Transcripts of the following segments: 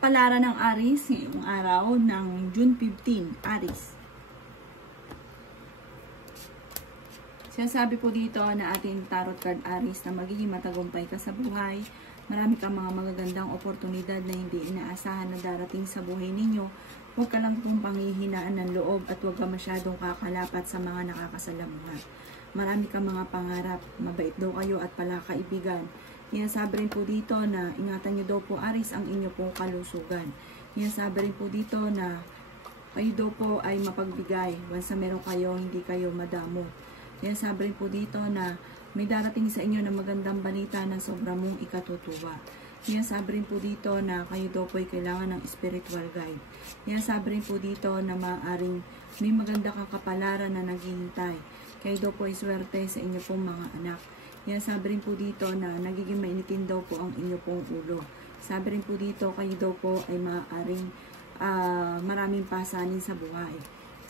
Kapalaran ng Aries ngayong araw ng June 15, Aries. Sinasabi po dito na ating tarot card Aries na magiging matagumpay ka sa buhay. Marami kang mga magagandang oportunidad na hindi inaasahan na darating sa buhay ninyo. Huwag ka lang pong panghihinaan ng loob at huwag ka masyadong kakalapat sa mga nakakasalamuha. Marami kang mga pangarap, mabait daw kayo at palakaibigan. Sinasabi rin po dito na ingatan nyo daw po Aries ang inyo pong kalusugan. Sinasabi rin po dito na kayo daw po ay mapagbigay. Once na meron kayo, hindi kayo madamo. Sinasabi rin po dito na may darating sa inyo na magandang balita na sobrang mong ikatutuwa. Sinasabi rin po dito na kayo daw po ay kailangan ng spiritual guide. Sinasabi rin po dito na maaaring may maganda kang kapalaran na naghihintay. Kayo daw po ay swerte sa inyo pong mga anak. Sabi rin po dito na nagiging mainitin daw po ang inyo pong ulo. Sabi rin po dito, kayo daw po ay maaaring maraming pasanin sa buhay.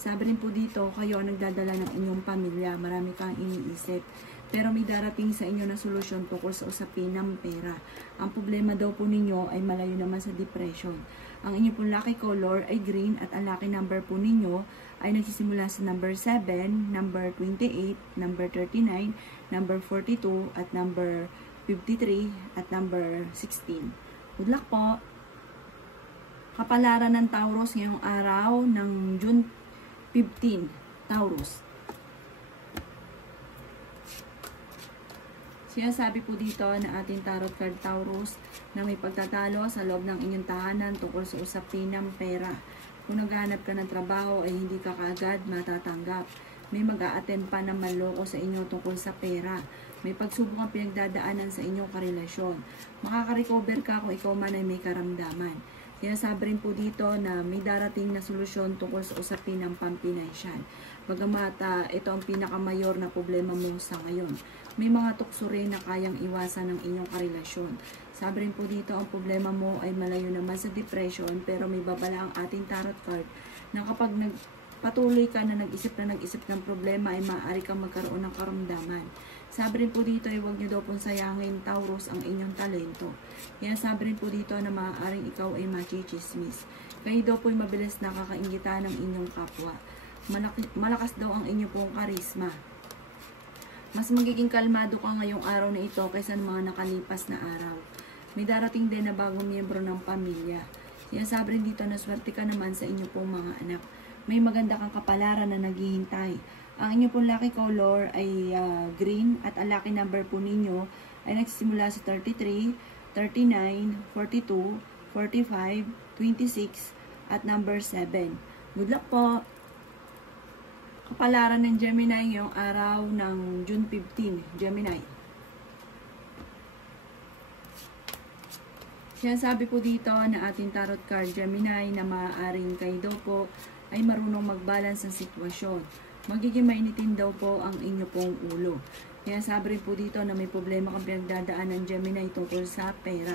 Sabi rin po dito, kayo ang nagdadala ng inyong pamilya. Marami kang iniisip. Pero may darating sa inyo na solusyon tungkol sa usapin ng pera. Ang problema daw po ninyo ay malayo naman sa depression. Ang inyong pong lucky color ay green at ang lucky number po ninyo ay nagsisimula sa number 7, number 28, number 39, number 42, at number 53, at number 16. Good luck po! Kapalaran ng Taurus ngayong araw ng June 15, Taurus. Sinasabi po dito na ating tarot card Taurus na may pagtatalo sa loob ng inyong tahanan tungkol sa usapin ng pera. Kung naghahanap ka ng trabaho ay hindi ka kaagad matatanggap. May mag-a-attend pa na manloko sa inyo tungkol sa pera. May pagsubok ang pinagdadaanan sa inyong karelasyon. Makaka-recover ka kung ikaw man ay may karamdaman. Sinasabi rin po dito na may darating na solusyon tungkol sa usapin ng pampinansyal. Bagamat ito ang pinakamayor na problema mo sa ngayon. May mga tukso rin na kayang iwasan ng inyong karelasyon. Sabi rin po dito, ang problema mo ay malayo naman sa depression, pero may babala ang ating tarot card na kapag patuloy ka na nag-isip ng problema ay maaari kang magkaroon ng karamdaman. Sabi rin po dito ay huwag nyo daw pong sayangin Taurus ang inyong talento. Sabi rin po dito na maaaring ikaw ay machichismis. Kayo daw po ay mabilis nakakainggitan ng inyong kapwa. Malakas daw ang inyong pong karisma. Mas magiging kalmado ka ngayong araw na ito kaysa ng mga nakalipas na araw. May darating din na bagong miyembro ng pamilya. Sabi rin dito na swerte ka naman sa inyong pong mga anak. May maganda kang kapalaran na naghihintay. Ang inyong pong lucky color ay green at ang lucky number po ninyo ay nagsisimula sa 33, 39, 42, 45, 26 at number 7. Good luck po! Kapalaran ng Gemini ngayong araw ng June 15, Gemini. Sinasabi po dito na ating tarot card Gemini na maaaring kayo daw po ay marunong mag-balance ng sitwasyon. Magiging mainitin daw po ang inyo pong ulo. Sinasabi rin po dito na may problema kang pinagdadaan ng Gemini tungkol sa pera.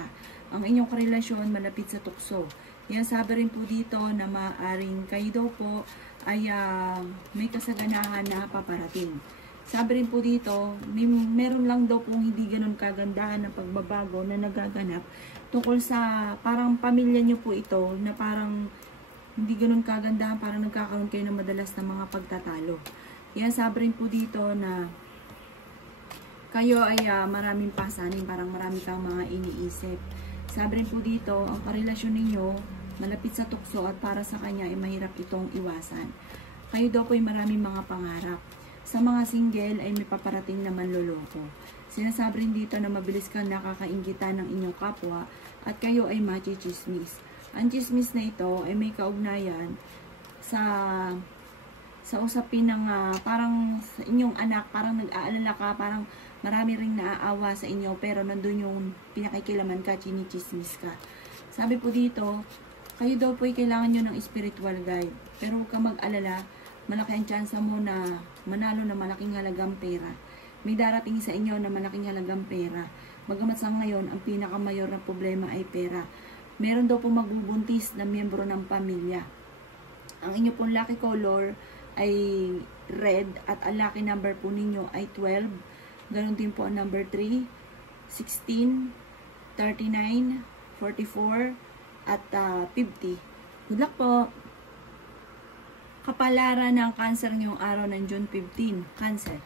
Ang inyong karelasyon malapit sa tukso. Sinasabi rin po dito na maaaring kayo daw po ay may kasaganahan na paparating. Sabi rin po dito, meron lang daw pong hindi ganun kagandahan ng pagbabago na nagaganap tungkol sa parang pamilya nyo po ito na parang hindi ganun kagandahan, parang nagkakaroon kayo ng madalas na mga pagtatalo. Sabi rin po dito na kayo ay maraming pasanin, parang marami kang mga iniisip. Sabi rin po dito, ang karelasyon ninyo malapit sa tukso at para sa kanya ay mahirap itong iwasan. Kayo daw po ay maraming mga pangarap. Sa mga single ay may paparating na manloloko. Sinasabi rin dito na mabilis kang nakakainggitan ng inyong kapwa at kayo ay machichismis. Ang chismis na ito ay may kaugnayan sa usapin ng parang sa inyong anak, parang nag-aalala ka, parang marami ring naaawa sa inyo pero nandun yung pinakikilaman ka, chinichismis ka. Sabi po dito, kayo daw po ay kailangan nyo ng spiritual guide. Pero huwag kang mag-alala, malaki ang tsansa mo na manalo na malaking halagang pera. May darating sa inyo na malaking halagang pera. Bagamat sa ngayon, ang pinakamayor na problema ay pera. Meron daw po magbubuntis na miyembro ng pamilya. Ang inyo pong lucky color ay red at ang lucky number po ninyo ay 12. Ganon din po ang number 3, 16, 39, 44, at 50. Good luck po! Kapalaran ng Cancer ngayong araw ng June 15. Cancer.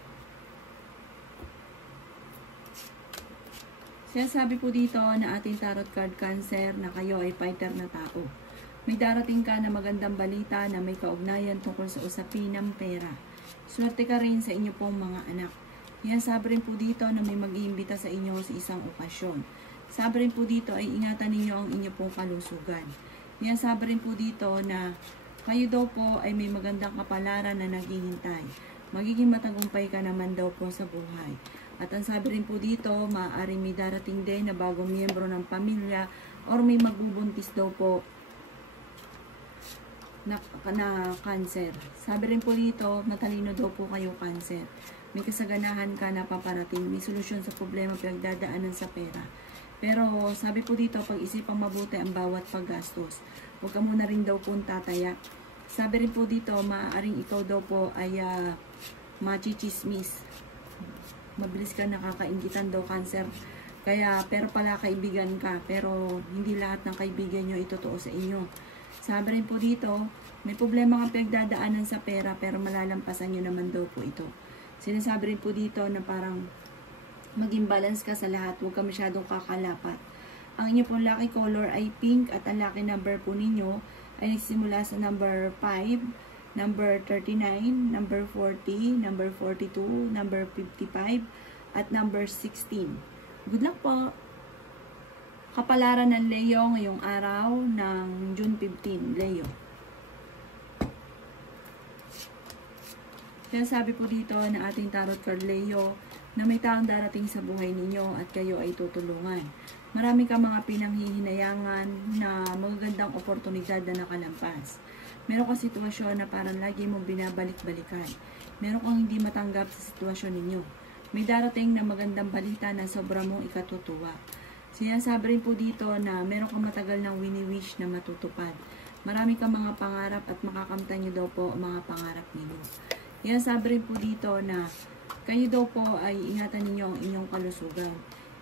Sinasabi po dito na ating tarot card Cancer na kayo ay fighter na tao. May darating ka na magandang balita na may kaugnayan tungkol sa usapin ng pera. Swerte ka rin sa inyo pong mga anak. Sinasabi rin po dito na may mag-iimbita sa inyo sa isang okasyon. Sabi rin po dito ay ingatan ninyo ang inyo pong kalusugan. Sinasabi rin po dito na kayo daw po ay may magandang kapalaran na naghihintay. Magiging matagumpay ka naman daw po sa buhay. At ang sabi rin po dito, maaaring may darating din na bagong miyembro ng pamilya or may magbubuntis daw po na Cancer. Sabi rin po dito, matalino daw po kayo Cancer. May kasaganahan ka na paparating. May solusyon sa problema pinagdadaanan sa pera. Pero sabi po dito, pag-isipang mabuti ang bawat paggastos. Huwag ka muna rin daw pong tataya. Sabi rin po dito, maaaring ikaw daw po ay machichismis. Mabilis ka nakakaingitan daw Cancer. Kaya, pero pala kaibigan ka. Pero hindi lahat ng kaibigan nyo itotoo sa inyo. Sabi rin po dito, may problema kang pinagdadaanan sa pera pero malalampasan nyo naman daw po ito. Sinasabi rin po dito na parang maging balance ka sa lahat. Huwag ka masyadong kakalapat. Ang inyo pong lucky color ay pink at ang lucky number po ninyo ay nagsimula sa number 5, number 39, number 40, number 42, number 55, at number 16. Good luck po! Kapalaran ng Leo ngayong araw ng June 15. Leo. Kaya sabi po dito na ating tarot card Leo na may taong darating sa buhay ninyo at kayo ay tutulungan. Marami ka mga pinanghihinayangan na magagandang oportunidad na nakalampas. Meron ka sitwasyon na parang lagi mong binabalik-balikan. Meron kang hindi matanggap sa sitwasyon ninyo. May darating na magandang balita na sobra mong ikatutuwa. Sinasabi rin po dito na meron kang matagal ng wini-wish na matutupad. Marami kang mga pangarap at makakamtan nyo daw po ang mga pangarap ninyo. Sinasabi rin po dito na kayo daw po ay ingatan ninyo ang inyong kalusugan.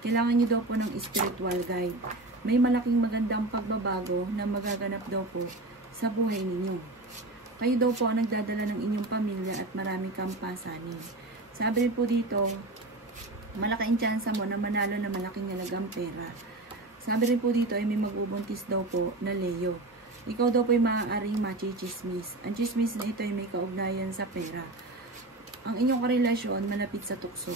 Kailangan nyo daw po ng spiritual guide. May malaking magandang pagbabago na magaganap daw po sa buhay ninyo. Kayo daw po ang nagdadala ng inyong pamilya at marami kang pasanin. Sabi rin po dito, malaking tsansa mo na manalo na malaking halagang pera. Sabi rin po dito ay may magbubuntis daw po na Leo. Ikaw daw po ay maaaring machichismis. Ang chismis na ito ay may kaugnayan sa pera. Ang inyong karelasyon malapit sa tukso.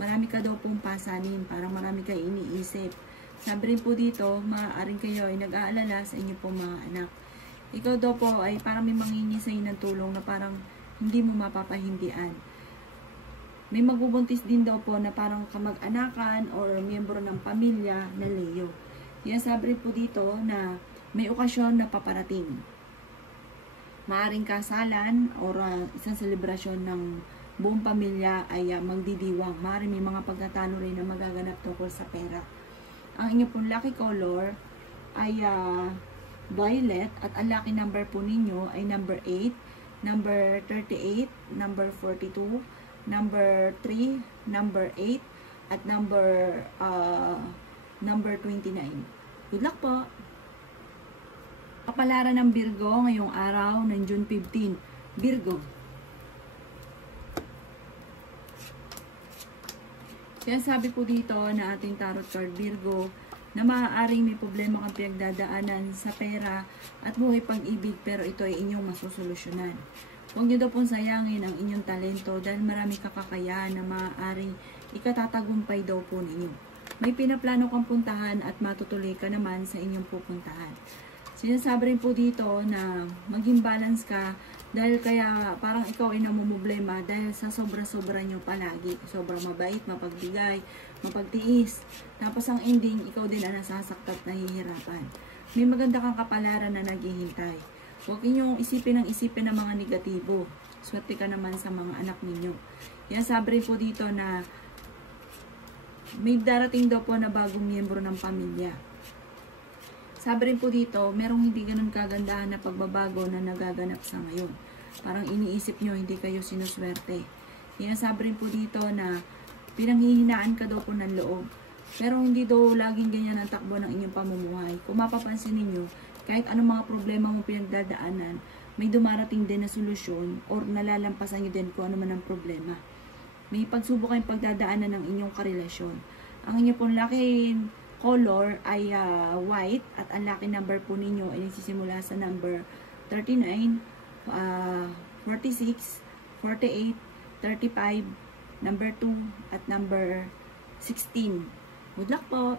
Marami ka daw pong pasanin, parang marami kayo iniisip. Sabi rin po dito, maaaring kayo ay nag-aalala sa inyo pong mga anak. Ikaw daw po ay parang may mangingi sa inyo ng tulong na parang hindi mo mapapahindian. May magbubuntis din daw po na parang kamag-anakan or miyembro ng pamilya na Leo. Yan sabi rin po dito na may okasyon na paparating. Maaring kasalan or isang selebrasyon ng buong pamilya ay magdidiwang. Maaring may mga pagtatalo rin na magaganap tungkol sa pera. Ang inyo pong lucky color ay violet at ang lucky number po ninyo ay number 8, number 38, number 42, number 3, number 8, at number 29. Good luck po! Kapalaran ng Virgo ngayong araw ng June 15. Virgo. Kaya sabi po dito na ating tarot card Virgo na maaaring may problema kang pinagdadaanan sa pera at buhay pang-ibig pero ito ay inyong masusolusyonan. Huwag niyo daw pong sayangin ang inyong talento dahil marami kakakayahan na maaaring ikatatagumpay daw po ninyo. May pinaplano kang puntahan at matutuloy ka naman sa inyong pupuntahan. Sinasabi rin po dito na maging balance ka dahil kaya parang ikaw ay namumblema dahil sa sobra-sobra nyo palagi. Sobrang mabait, mapagbigay, mapagtiis. Tapos ang ending, ikaw din ang nasasaktat, nahihirapan. May maganda kang kapalaran na naghihintay. Huwag inyong isipin ng mga negatibo. Swerte ka naman sa mga anak ninyo. Yan sabi rin po dito na may darating daw po na bagong miyembro ng pamilya. Sabi rin po dito, merong hindi ganun kagandahan na pagbabago na nagaganap sa ngayon. Parang iniisip nyo, hindi kayo sinuswerte. Yan sabi rin po dito na pinanghihinaan ka daw po ng loob. Pero hindi daw laging ganyan ang takbo ng inyong pamumuhay. Kung mapapansin ninyo, kahit anong mga problema mo pinagdadaanan, may dumarating din na solusyon or nalalampasan nyo din kung ano man ang problema. May pagsubok kayong pagdadaanan ng inyong karelasyon. Ang inyong pong lucky color ay white at ang lucky number po ninyo ay nagsisimula sa number 39, 46, 48, 35, number 2, at number 16. Good luck po!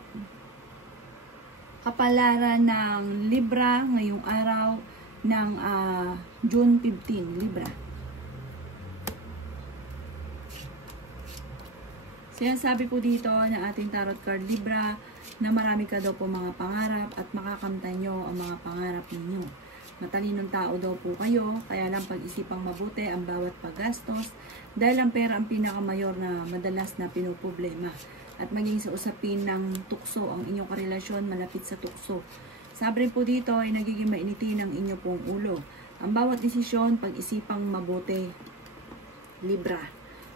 Kapalaran ng Libra ngayong araw ng June 15, Libra. Sinasabi po dito na ating tarot card Libra na marami ka daw po mga pangarap at makakamtan nyo ang mga pangarap ninyo. Matalinong tao daw po kayo, kaya lang pag-isipang mabuti ang bawat paggastos dahil ang pera ang pinakamayor na madalas na pinoproblema. At maging sa usapin ng tukso, ang inyong karelasyon malapit sa tukso. Sabi rin po dito ay nagiging mainitin ang inyong pong ulo. Ang bawat desisyon, pag-isipang mabuti, Libra.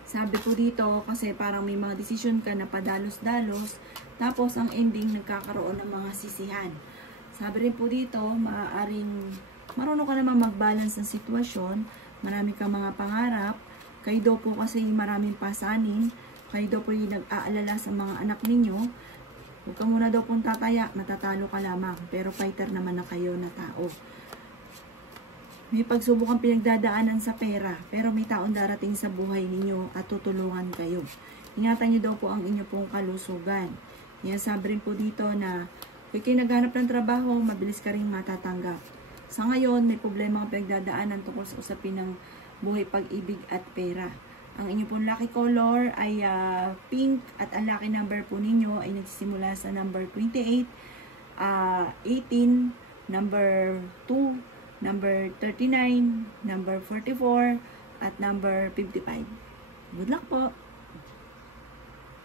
Sabi po dito, kasi parang may mga desisyon ka na padalos-dalos, tapos ang ending nagkakaroon ng mga sisihan. Sabi rin po dito, marunong ka naman mag-balance ng sitwasyon, marami kang mga pangarap, kayo daw po kasi maraming pasanin, kayo daw po yung nag-aalala sa mga anak ninyo, huwag ka muna daw pong tataya, matatalo ka lamang, pero fighter naman na kayo na tao. May pagsubok ang pinagdadaanan sa pera, pero may taong darating sa buhay ninyo at tutulungan kayo. Ingatan nyo daw po ang inyo pong kalusugan. Yan, sabi rin po dito na kung kayo naghanap ng trabaho, mabilis ka rin matatanggap. Sa ngayon, may problema ang pinagdadaanan tungkol sa usapin ng buhay, pag-ibig at pera. Ang inyo pong lucky color ay pink at ang lucky number po ninyo ay nagsisimula sa number 28, 18, number 2, number 39, number 44, at number 55. Good luck po!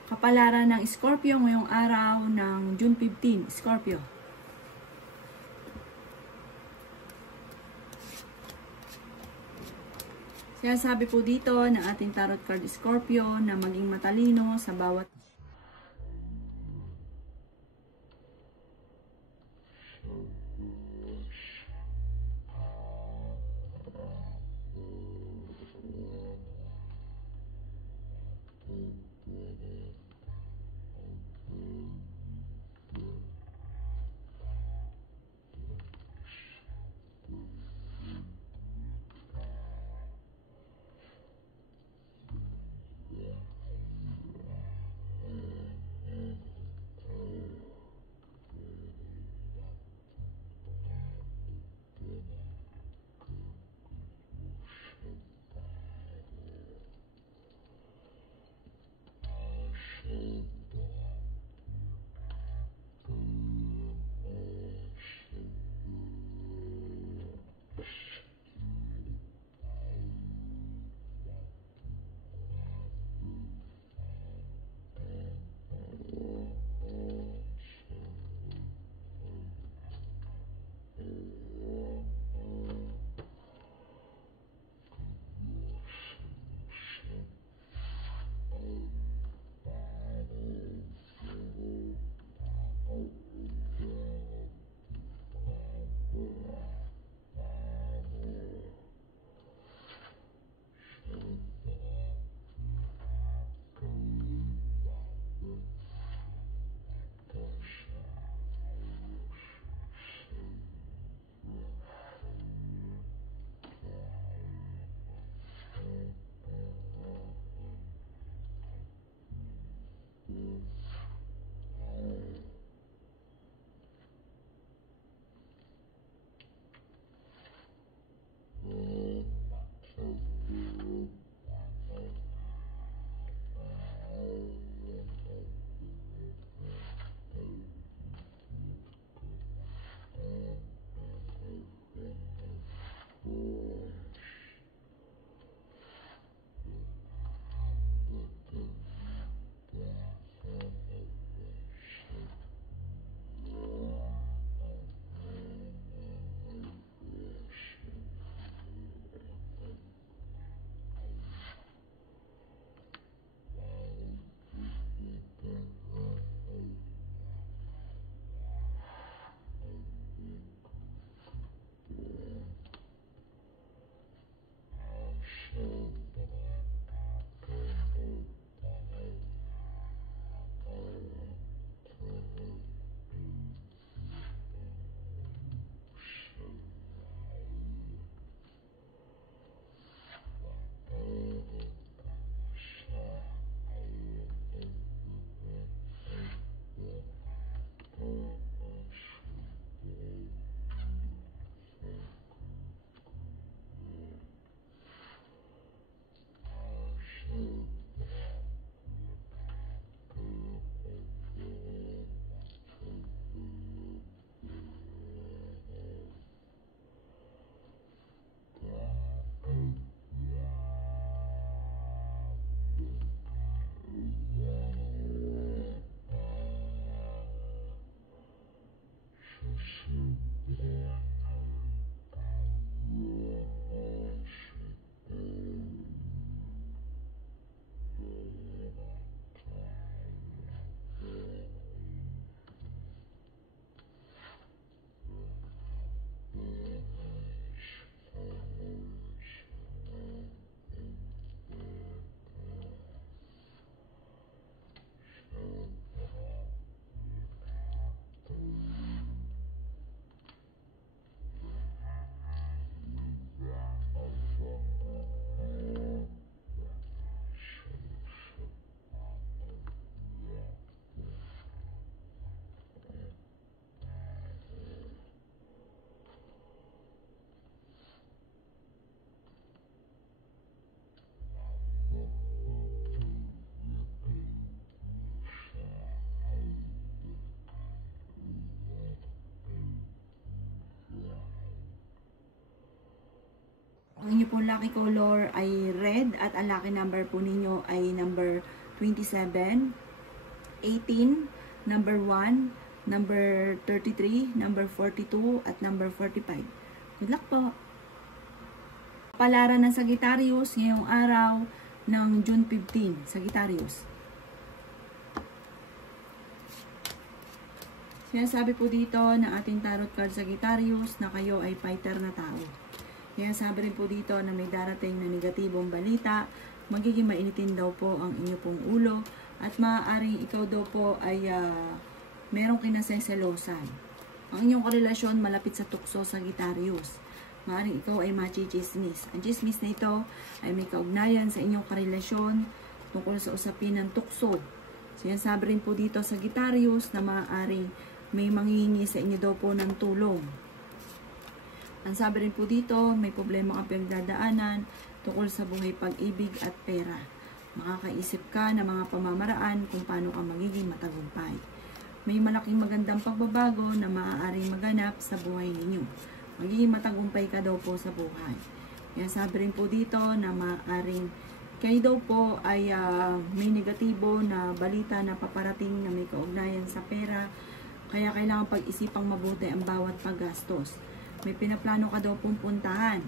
Kapalaran ng Scorpio ngayong araw ng June 15, Scorpio. Kaya sabi po dito ng ating tarot card Scorpio na maging matalino sa bawat Ang inyo pong lucky color ay red at ang lucky number po ninyo ay number 27, 18, number 1, number 33, number 42, at number 45. Good luck po! Palaran ng Sagittarius ngayong araw ng June 15, Sagittarius. Sinasabi po dito ng ating tarot card Sagittarius na kayo ay fighter na tao. Sinasabi rin po dito na may darating na negatibong balita, magiging mainitin daw po ang inyo pong ulo, at maaaring ikaw daw po ay merong kinaseselosan. Ang inyong karelasyon malapit sa tukso Sagittarius. Maaaring ikaw ay machichismis. Ang chismis na ito ay may kaugnayan sa inyong karelasyon tungkol sa usapin ng tukso. Sinasabi rin po dito Sagittarius na maaaring may manghihingi sa inyo daw po ng tulong. Ang sabi rin po dito, may problema kang pinagdadaanan tungkol sa buhay, pag-ibig at pera. Makakaisip ka ng mga pamamaraan kung paano ka magiging matagumpay. May malaking magandang pagbabago na maaaring maganap sa buhay ninyo. Magiging matagumpay ka daw po sa buhay. Kaya sabi rin po dito na maaaring kayo daw po ay may negatibo na balita na paparating na may kaugnayan sa pera. Kaya kailangan pag-isipang mabuti ang bawat paggastos. May pinaplano ka daw pong puntahan.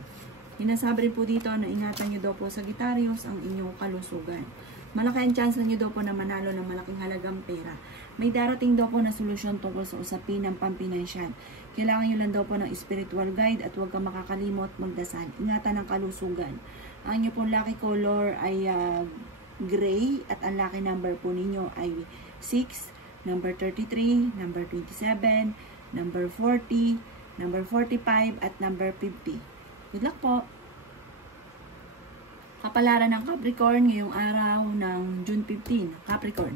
Hinasabi rin po dito na ingatan nyo daw po Sagittarius ang inyong kalusugan. Malaki ang chance nyo daw po na manalo ng malaking halagang pera. May darating daw po na solusyon tungkol sa usapin ng pampinansyal. Kailangan nyo lang daw po ng spiritual guide at huwag kang makakalimot magdasal. Ingatan ang kalusugan. Ang inyo pong lucky color ay gray at ang lucky number po ninyo ay 6, number 33, number 27, number 40, number 45, at number 50. Good luck po! Kapalaran ng Capricorn ngayong araw ng June 15, Capricorn.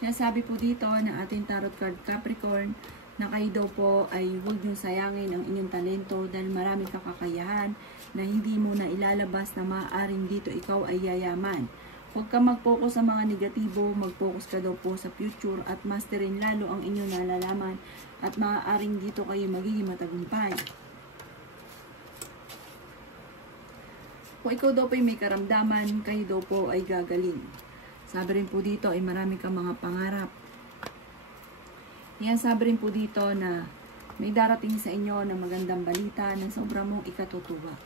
Sinasabi po dito ng ating tarot card Capricorn na kayo daw po ay huwag niyong sayangin ang inyong talento dahil marami kang kakayahan na hindi mo na ilalabas na maaaring dito ikaw ay yayaman. Huwag ka mag-focus sa mga negatibo, mag-focus ka daw po sa future at masterin lalo ang inyong nalalaman at maaaring dito kayo magiging matagumpay. Kung ikaw daw po ay may karamdaman, kayo daw po ay gagaling. Sabi rin po dito ay marami kang mga pangarap. Yan, sabi rin po dito na may darating sa inyo na magandang balita na sobrang mong ikatutuwa.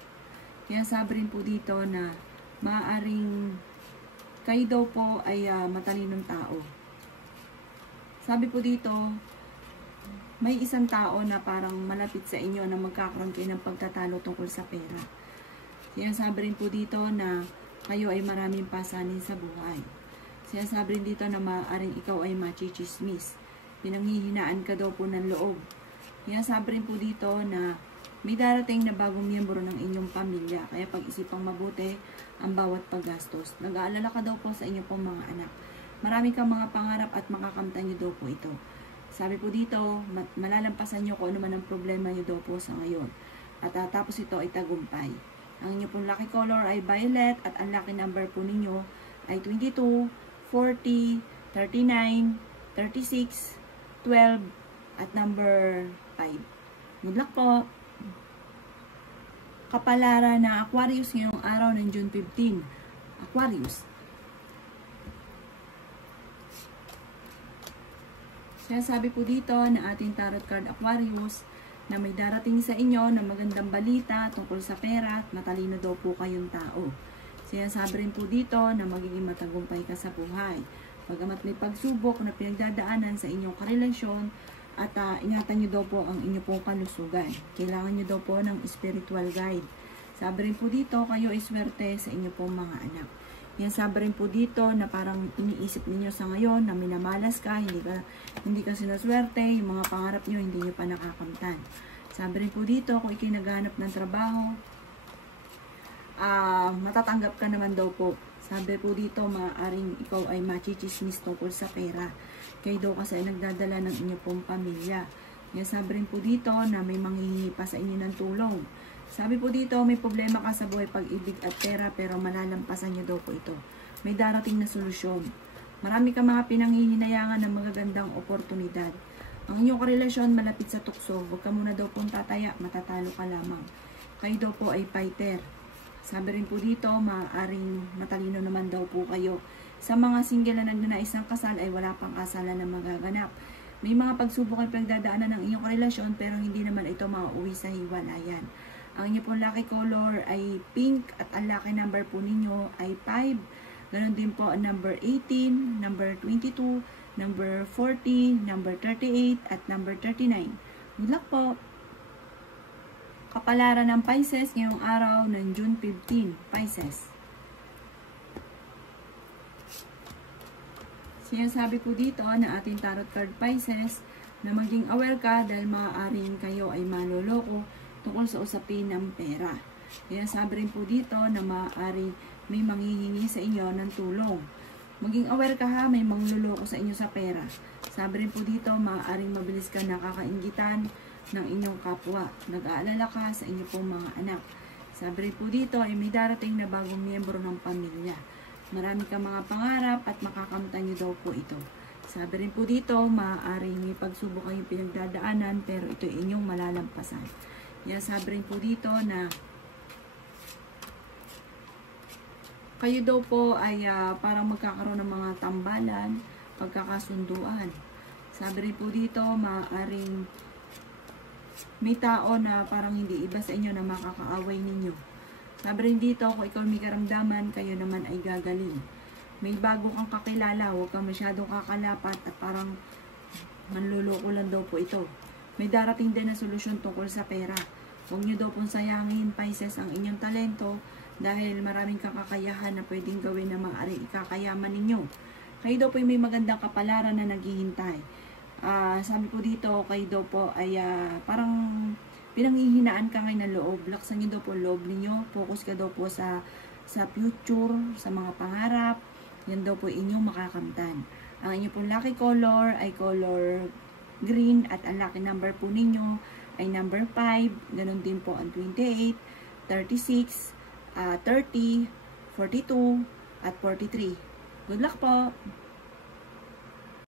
Yan, sabi rin po dito na maaaring kayo daw po ay matalinong tao. Sabi po dito, may isang tao na parang malapit sa inyo na magkakaroon kayo ng pagtatalo tungkol sa pera. Sinasabi rin po dito na kayo ay maraming pasanin sa buhay. Sinasabi rin dito na maaaring ikaw ay machichismis. Pinanghihinaan ka daw po ng loob. Sinasabi rin po dito na may darating na bagong miyembro ng inyong pamilya. Kaya pag-isipang mabuti ang bawat paggastos. Nag-aalala ka daw po sa inyong pong mga anak. Marami kang mga pangarap at makakamtan nyo daw po ito. Sabi po dito, malalampasan nyo kung ano man ang problema nyo daw po sa ngayon. At tapos ito ay tagumpay. Ang inyong pong lucky color ay violet at ang lucky number po ninyo ay 22, 40, 39, 36, 12, at number 5. Good luck po! Kapalaran na Aquarius ngayong araw ng June 15. Aquarius. Sinasabi po dito na ating tarot card Aquarius na may darating sa inyo na magandang balita tungkol sa pera at matalino daw po kayong tao. Sinasabi rin po dito na magiging matagumpay ka sa buhay. Bagamat may pagsubok na pinagdadaanan sa inyong karelasyon at ingatan nyo daw po ang inyong pong kalusugan. Kailangan nyo daw po ng spiritual guide. Sabi rin po dito, kayo ay swerte sa inyong pong mga anak. Yan, sabi rin po dito na parang iniisip ninyo sa ngayon na minamalas ka, hindi ka sinaswerte, yung mga pangarap nyo hindi nyo pa nakakamtan. Sabi rin po dito, kung ikay naghahanap ng trabaho, matatanggap ka naman daw po. Sabi po dito, maaaring ikaw ay machichismis tungkol sa pera. Kayo daw kasi ay nagdadala ng inyong pong pamilya. Yan, sabi rin po dito na may manghihingi pa sa inyo ng tulong. Sabi po dito, may problema ka sa buhay, pag-ibig at pera, pero malalampasan nyo daw po ito. May darating na solusyon. Marami kang mga pinanghihinayangan ng magagandang oportunidad. Ang inyong karelasyon malapit sa tukso, huwag ka muna daw pong tataya, matatalo ka lamang. Kayo daw po ay fighter. Sabi rin po dito, maaaring matalino naman daw po kayo. Sa mga single na nagnanais ng kasal ay wala pang kasalan na magaganap. May mga pagsubok ay pagdadaanan ng inyong relasyon pero hindi naman ito mauwi sa hiwalayan. Ang inyong pong lucky color ay pink at ang lucky number po ninyo ay 5. Ganon din po ang number 18, number 22, number 40, number 38 at number 39. Good luck po! Kapalaran ng Pisces ngayong araw ng June 15, Pisces. Sinasabi po dito na ating tarot card Pisces na maging aware ka dahil maaaring kayo ay maloloko tungkol sa usapin ng pera. Sinasabi rin po dito na maaaring may manghihingi sa inyo ng tulong. Maging aware ka ha, may mangluloko sa inyo sa pera. Sabi rin po dito, maaaring mabilis ka nakakainggitan ng inyong kapwa. Nag-aalala ka sa inyo pong mga anak. Sabi rin po dito ay may darating na bagong miyembro ng pamilya. Marami kang mga pangarap at makakamtan niyo daw po ito. Sabi rin po dito, maaaring may pagsubok kayong pinagdadaanan pero ito ay inyong malalampasan. Yan, sabi rin po dito na kayo daw po ay parang magkakaroon ng mga tambalan, pagkakasunduan. Sabi rin po dito, maaaring may tao na parang hindi iba sa inyo na makakaaway ninyo. Sabi rin dito, kung ikaw may karamdaman, kayo naman ay gagaling. May bago kang kakilala, huwag kang masyadong kakalapat at parang manluloko lang daw po ito. May darating din na solusyon tungkol sa pera. Huwag nyo daw pong sayangin, Pisces, ang inyong talento dahil maraming kakayahan na pwedeng gawin na maaari ikakayaman ninyo. Kayo daw po may magandang kapalaran na naghihintay. Sabi po dito, kayo daw po ay parang pinanghihinaan ka ngayon ng loob. Laksan nyo daw po loob ninyo. Focus ka daw po sa future, sa mga pangarap. Yan daw po inyong makakamtan. Ang inyong pong lucky color ay color green at ang lucky number po ninyo ay number 5. Ganon din po ang 28, 36, 30, 42, at 43. Good luck po!